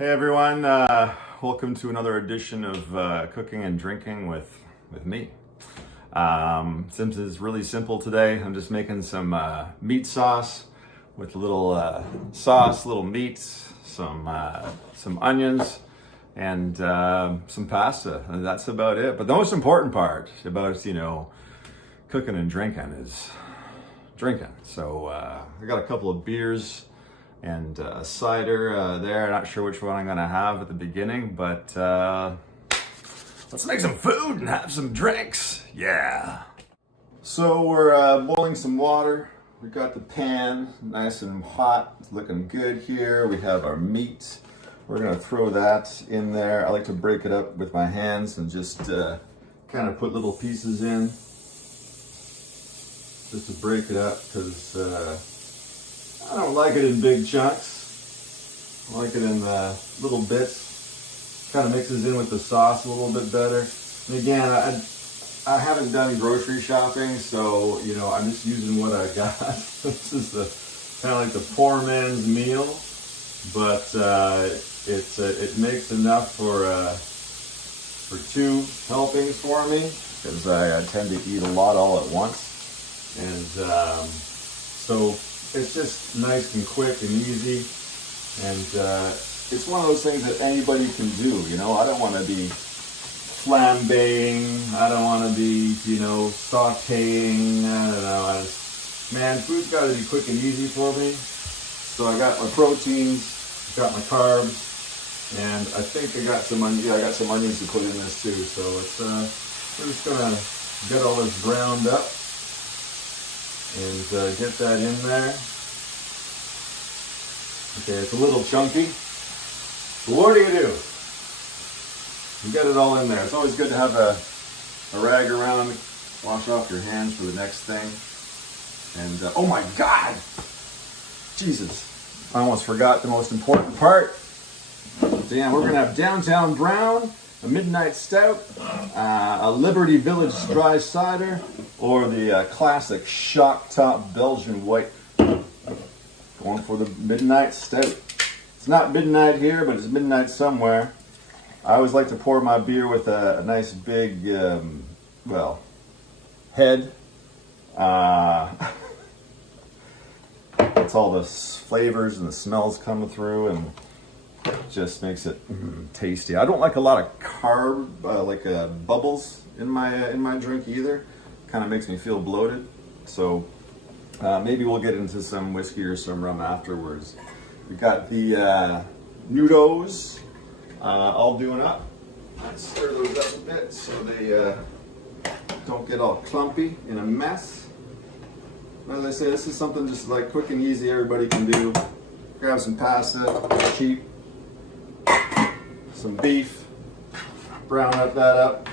Hey everyone, welcome to another edition of Cooking and Drinking with me. Since it's really simple today, I'm just making some meat sauce with a little sauce, little meats, some onions, and some pasta. And that's about it. But the most important part about cooking and drinking is drinking. So I got a couple of beers and a cider there. Not sure which one I'm gonna have at the beginning, but let's make some food and have some drinks. Yeah. So we're boiling some water. We got the pan nice and hot, it's looking good here. We have our meat. We're gonna throw that in there. I like to break it up with my hands and just kind of put little pieces in, just to break it up, because I don't like it in big chunks. I like it in little bits. Kind of mixes in with the sauce a little bit better. And again, I haven't done grocery shopping, so I'm just using what I got. This is kind of like the poor man's meal, but it makes enough for 2 helpings for me, because I tend to eat a lot all at once, and so it's just nice and quick and easy, and it's one of those things that anybody can do. I don't want to be flambeing, I don't want to be, sauteing, I don't know. Man, food's got to be quick and easy for me. So I got my proteins, got my carbs, and I think I got some onions. Yeah, I got some onions to put in this too. So we're just gonna get all this browned up and get that in there. Okay, it's a little chunky. So what do? You get it all in there. It's always good to have a rag around, wash off your hands for the next thing. And oh my God, Jesus, I almost forgot the most important part. Damn, we're gonna have Downtown Brown, a Midnight Stout, a Liberty Village Dry Cider, or the classic Shock Top Belgian White. Going for the Midnight Stout. It's not midnight here, but it's midnight somewhere. I always like to pour my beer with a nice big, head. It's all the flavors and the smells coming through, and it just makes it tasty. I don't like a lot of carb, bubbles in my drink either. Kind of makes me feel bloated. So maybe we'll get into some whiskey or some rum afterwards. We got the noodles all doing up. Let's stir those up a bit so they don't get all clumpy in a mess. As I say, this is something just like quick and easy everybody can do. Grab some pasta, cheap, some beef, brown that up,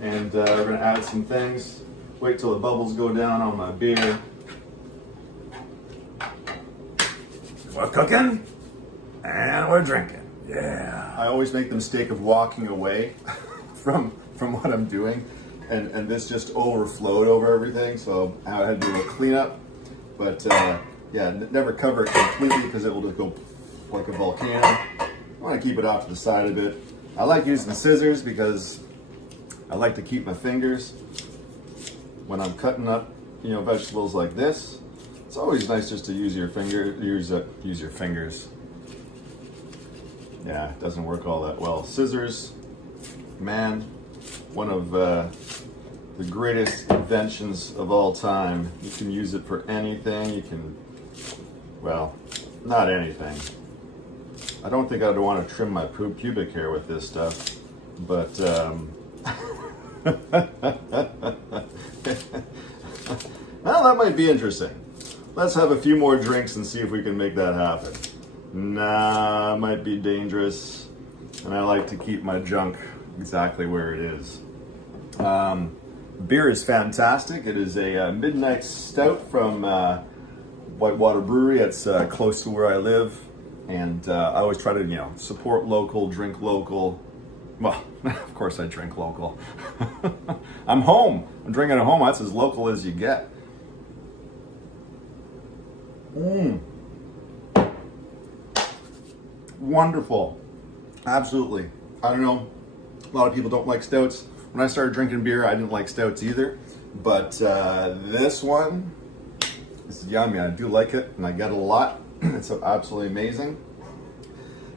and we're gonna add some things. Wait till the bubbles go down on my beer. We're cooking and we're drinking. Yeah. I always make the mistake of walking away from what I'm doing, and this just overflowed over everything, so I had to do a cleanup. But never cover it completely, because it will just go like a volcano. I want to keep it off to the side a bit. I like using scissors because I like to keep my fingers when I'm cutting up, vegetables like this. It's always nice just to use your fingers. Yeah, it doesn't work all that well. Scissors, man, one of the greatest inventions of all time. You can use it for anything. You can, not anything. I don't think I'd want to trim my pubic hair with this stuff, but well, that might be interesting. Let's have a few more drinks and see if we can make that happen. Nah, might be dangerous, and I like to keep my junk exactly where it is. Beer is fantastic. It is a Midnight Stout from Whitewater Brewery. It's close to where I live, and I always try to, support local, drink local. Well, of course I drink local. I'm home. I'm drinking at home. That's as local as you get. wonderful. Absolutely. I don't know. A lot of people don't like stouts. When I started drinking beer, I didn't like stouts either. But this one is yummy. I do like it, and I get it a lot. It's absolutely amazing.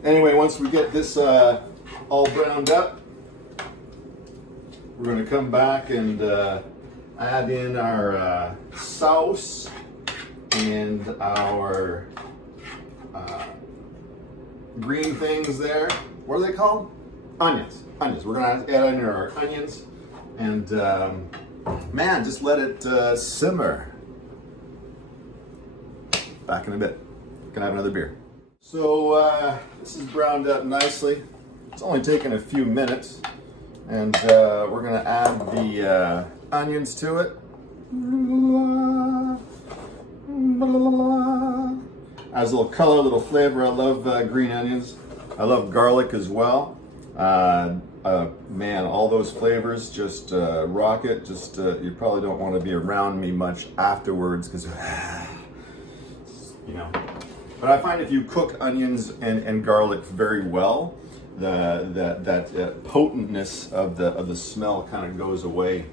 Anyway, once we get this all browned up, we're going to come back and add in our sauce and our green things there. What are they called? Onions. Onions. We're going to add in our onions and man, just let it simmer. Back in a bit. Gonna have another beer. So this is browned up nicely. It's only taken a few minutes, and we're gonna add the onions to it. Adds a little color, a little flavor. I love green onions. I love garlic as well. Man, all those flavors just rock it. Just you probably don't want to be around me much afterwards because you know. But I find if you cook onions and garlic very well, that potentness of the smell kind of goes away.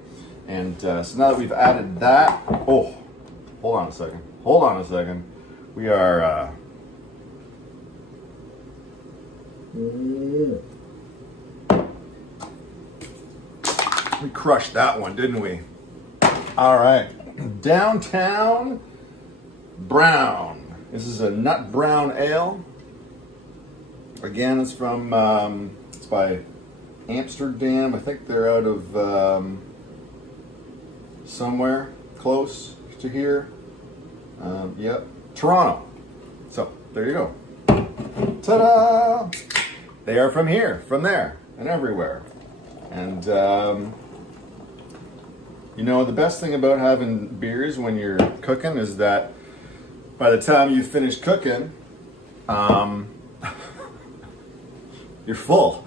And so now that we've added that, oh, hold on a second. Hold on a second. We are. We crushed that one, didn't we? All right. Downtown Brown. This is a nut brown ale. Again, it's from, it's by Amsterdam. I think they're out of somewhere close to here. Yep, Toronto. So, there you go. Ta-da! They are from here, from there, and everywhere. And, you know, the best thing about having beers when you're cooking is that by the time you finish cooking, you're full.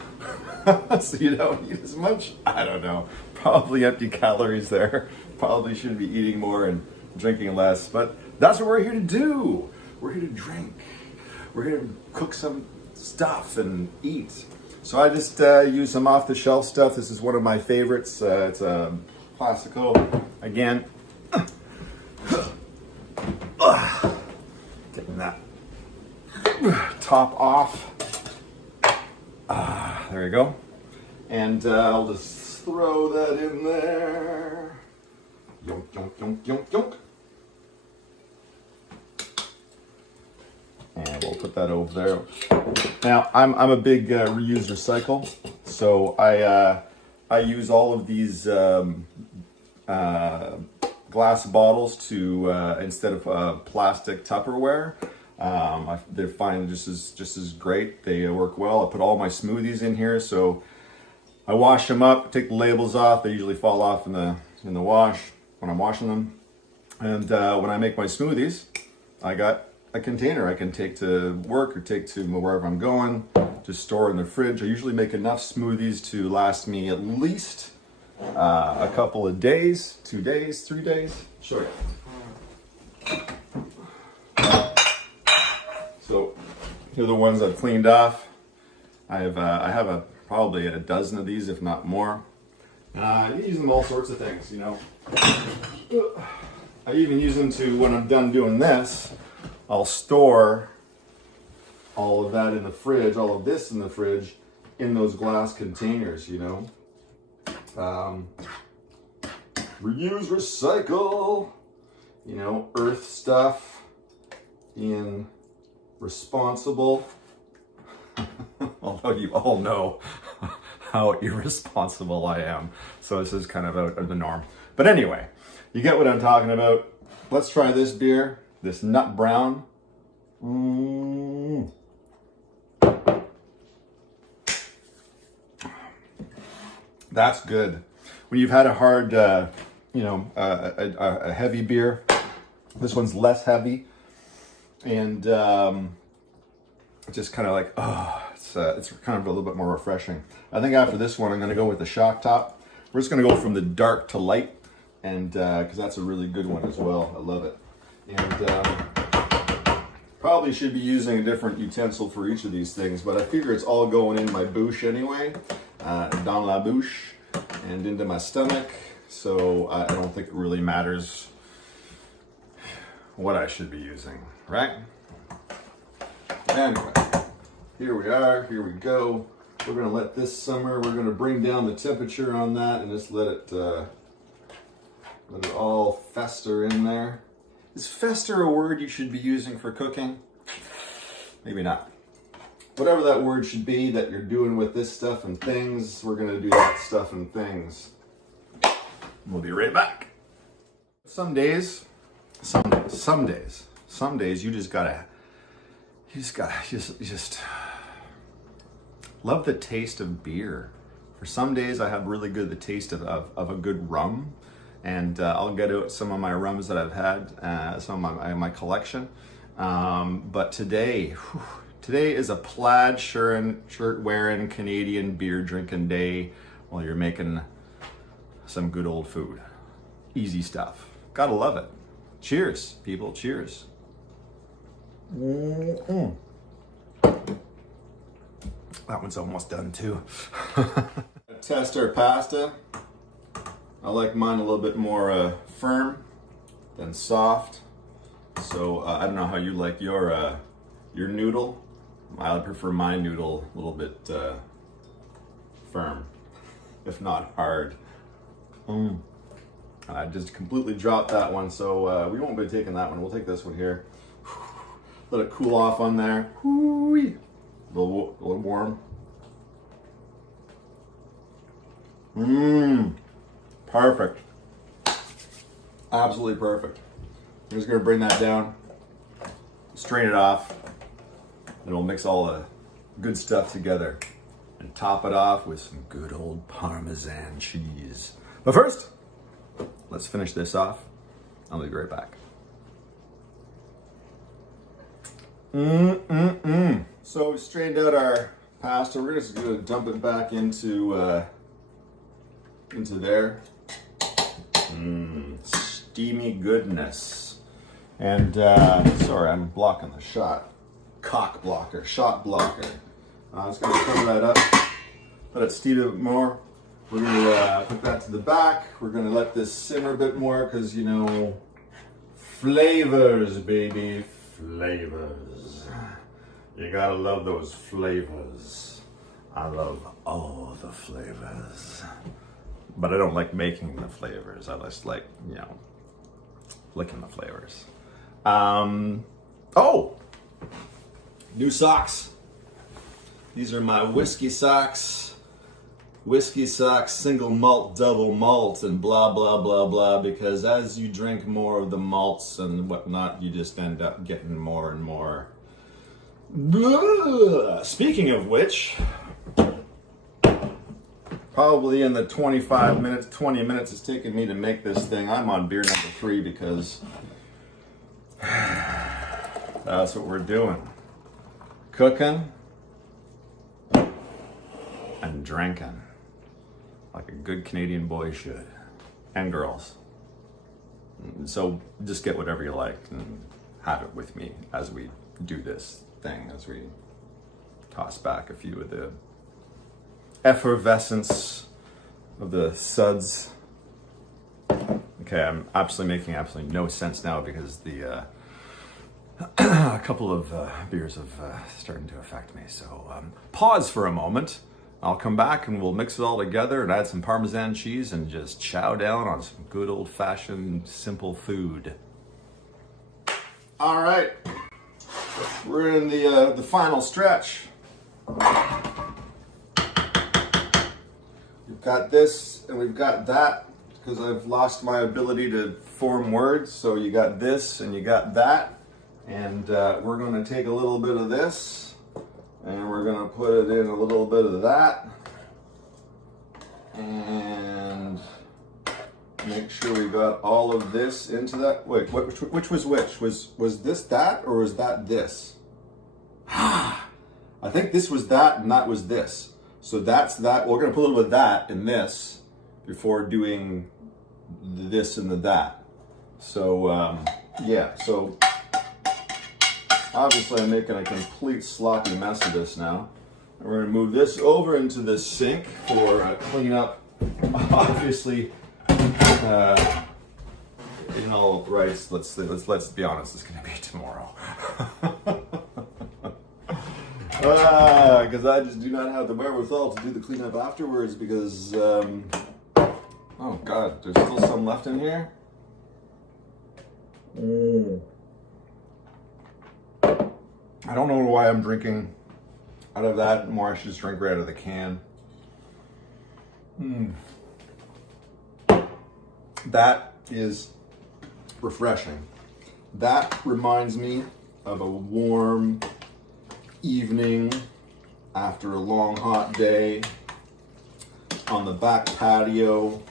So you don't eat as much. I don't know. Probably empty calories there. Probably should be eating more and drinking less. But that's what we're here to do. We're here to drink. We're here to cook some stuff and eat. So I just use some off-the-shelf stuff. This is one of my favorites. It's a Classico. Again, taking that top off. There you go. And I'll just throw that in there. Yonk, yonk, yonk, yonk, yonk. And we'll put that over there. Now, I'm a big reuse recycle, so I use all of these glass bottles to instead of plastic Tupperware. They're fine, just as great. They work well. I put all my smoothies in here, so I wash them up, take the labels off. They usually fall off in the wash when I'm washing them. And when I make my smoothies, I got a container I can take to work or take to wherever I'm going, just store in the fridge. I usually make enough smoothies to last me at least a couple of days, 2 days, 3 days. Show you. So here are the ones I've cleaned off. I have probably a dozen of these, if not more. You use them all sorts of things, you know. I even use them to, when I'm done doing this, I'll store all of that in the fridge, all of this in the fridge, in those glass containers, you know. Reuse, recycle, you know, earth stuff, being responsible. Although you all know how irresponsible I am. So this is kind of out of the norm. But anyway, you get what I'm talking about. Let's try this beer, this nut brown. That's good. When you've had a hard, you know, a heavy beer, this one's less heavy. And just kind of like, it's kind of a little bit more refreshing. I think after this one, I'm going to go with the shock top. We're just going to go from the dark to light, and because that's a really good one as well. I love it. And Probably should be using a different utensil for each of these things, but I figure it's all going in my bouche anyway, dans la bouche, and into my stomach. So I don't think it really matters what I should be using, right? Anyway, here we are, here we go. We're gonna let this simmer. We're gonna bring down the temperature on that and just let it all fester in there. Is fester a word you should be using for cooking? Maybe not. Whatever that word should be that you're doing with this stuff and things, we're gonna do that stuff and things. We'll be right back. Some days you just love the taste of beer. For some days I have really good the taste of a good rum, and I'll get out some of my rums that I've had, some of my collection. But today is a plaid shirt wearing Canadian beer drinking day while you're making some good old food. Easy stuff. Gotta love it. Cheers, people. Cheers. Mm-mm. That one's almost done too. Test our pasta. I like mine a little bit more firm than soft. So I don't know how you like your noodle. I prefer my noodle a little bit firm, if not hard. I just completely dropped that one, so we won't be taking that one. We'll take this one here. Let it cool off on there. Whoo-wee. A little warm. Perfect. Absolutely perfect. I'm just gonna bring that down, strain it off, and we'll mix all the good stuff together and top it off with some good old Parmesan cheese. But first, let's finish this off. I'll be right back. So we strained out our pasta. We're just gonna dump it back into there. Steamy goodness. And sorry, I'm blocking the shot. Shot blocker. I'm just gonna cover that up. Let it steam a bit more. We're gonna put that to the back. We're gonna let this simmer a bit more because, you know, flavors, baby, flavors. You gotta love those flavors. I love all the flavors. But I don't like making the flavors. I just like, you know, licking the flavors. Oh! New socks. These are my whiskey socks. Whiskey socks, single malt, double malt, and blah, blah, blah, blah. Because as you drink more of the malts and whatnot, you just end up getting more and more. Blah. Speaking of which, probably in the 20 minutes it's taken me to make this thing, I'm on beer number 3 because that's what we're doing. Cooking and drinking like a good Canadian boy should, and girls. So just get whatever you like and have it with me as we do this thing, as we toss back a few of the effervescence of the suds. Okay, I'm making absolutely no sense now because the a couple of beers have started to affect me. So pause for a moment. I'll come back and we'll mix it all together and add some Parmesan cheese and just chow down on some good old-fashioned simple food. All right, we're in the final stretch. We've got this and we've got that because I've lost my ability to form words. So you got this and you got that. And we're going to take a little bit of this and we're going to put it in a little bit of that. And make sure we got all of this into that. Wait, which was which? Was this that or was that this? I think this was that and that was this. So that's that. We're going to put a little bit of that in this before doing this and the that. So, yeah. So Obviously, I'm making a complete sloppy mess of this now. And we're gonna move this over into this sink for cleanup. Obviously, in all rights, let's be honest, it's gonna be tomorrow. Because I just do not have the wherewithal to do the cleanup afterwards because, oh God, there's still some left in here. I don't know why I'm drinking out of that. More, I should just drink right out of the can. That is refreshing. That reminds me of a warm evening after a long hot day on the back patio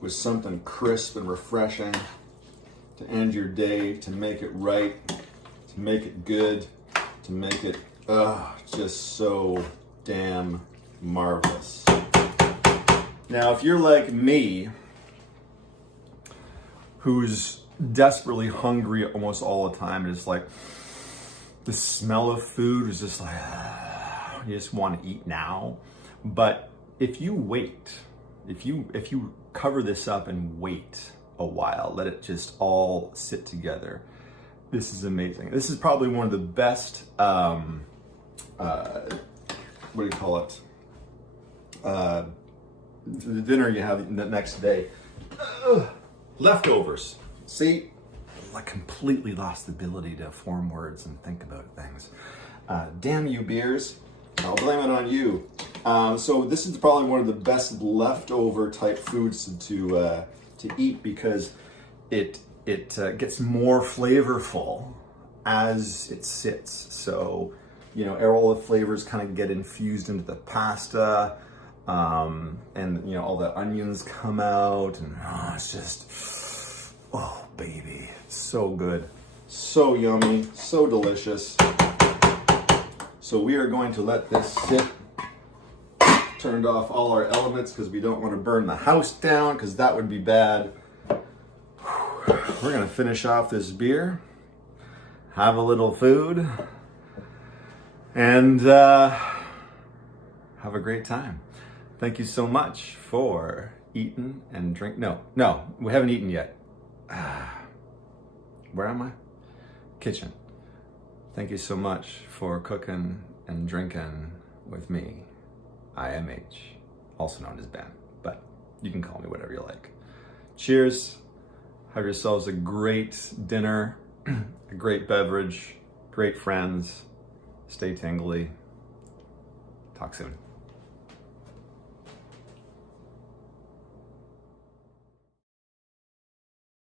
with something crisp and refreshing to end your day, to make it right, to make it good, to make it just so damn marvelous. Now, if you're like me, who's desperately hungry almost all the time, and it's like the smell of food is just like, you just want to eat now. But if you wait, if you cover this up and wait a while, let it just all sit together, this is amazing. This is probably one of the best, what do you call it? The dinner you have the next day. Leftovers. See, I completely lost the ability to form words and think about things. Damn you, beers. I'll blame it on you. So this is probably one of the best leftover type foods to eat because it gets more flavorful as it sits. So, you know, all the flavors kind of get infused into the pasta, and you know, all the onions come out, and it's just, oh baby, so good, so yummy, so delicious. So we are going to let this sit. Turned off all our elements because we don't want to burn the house down, because that would be bad. We're gonna finish off this beer, have a little food, and have a great time. Thank you so much for eating and drink. No, we haven't eaten yet. Where am I? Kitchen. Thank you so much for cooking and drinking with me, IMH, also known as Ben, but you can call me whatever you like. Cheers. Have yourselves a great dinner, a great beverage, great friends. Stay tingly. Talk soon.